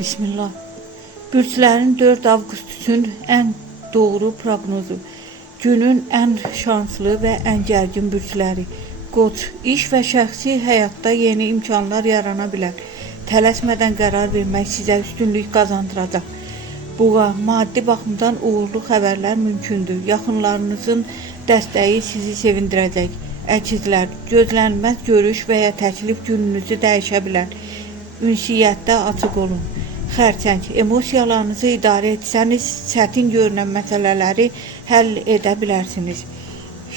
Bismillah. Bürclərin 4 avqust üçün ən doğru proqnozu. Günün ən şanslı və ən gərgin bürcləri. Qoç, iş və şəxsi həyatda yeni imkanlar yarana bilər. Tələsmədən qərar vermək sizə üstünlük qazandıracaq. Boğa, maddi baxımdan uğurlu xəbərlər mümkündür. Yaxınlarınızın dəstəyi sizi sevindirəcək. Əkizlər, gözlənilməz görüş və ya təklif gününüzü dəyişə bilər. Ünsiyyətdə açıq olun. Xərçəng, emosiyalarınızı idarə etsəniz, çətin görünən məsələləri həll edə bilərsiniz.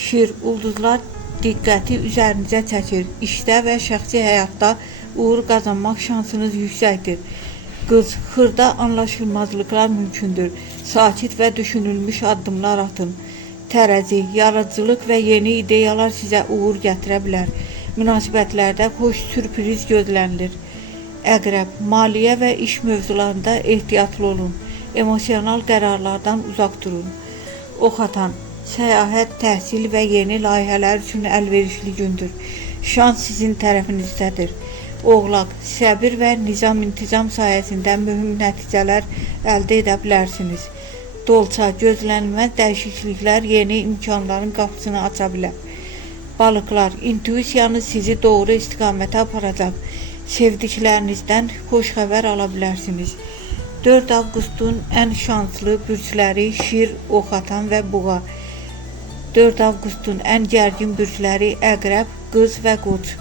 Şir, ulduzlar diqqəti üzərinizə çəkir. İşdə və şəxsi həyatda uğur qazanmaq şansınız yüksəkdir. Qız, xırda anlaşılmazlıqlar mümkündür. Sakit və düşünülmüş addımlar atın. Tərəzi, yaradıcılıq və yeni ideyalar sizə uğur gətirə bilər. Münasibətlərdə xoş sürpriz gözlənilir. Əqrəb, maliyyə və iş mövzularında ehtiyatlı olun. Emosional qərarlardan uzaq durun. Ox atan, səyahət, təhsil və yeni layihələr üçün əlverişli gündür. Şans sizin tərəfinizdədir. Oğlaq, səbir və nizam-intizam sayəsində mühüm nəticələr əldə edə bilərsiniz. Dolça, gözlənilməz dəyişikliklər yeni imkanların qapısını aça bilər. Balıqlar, intuisiyanız sizi doğru istiqamətə aparacaq. Sevdiklərinizdən xoş xəbər ala bilərsiniz. 4 avqustun ən şanslı bürcləri Şir, Ox atan və Boğa. 4 avqustun ən gərgin bürcləri Əqrəb, Qız və Qoç.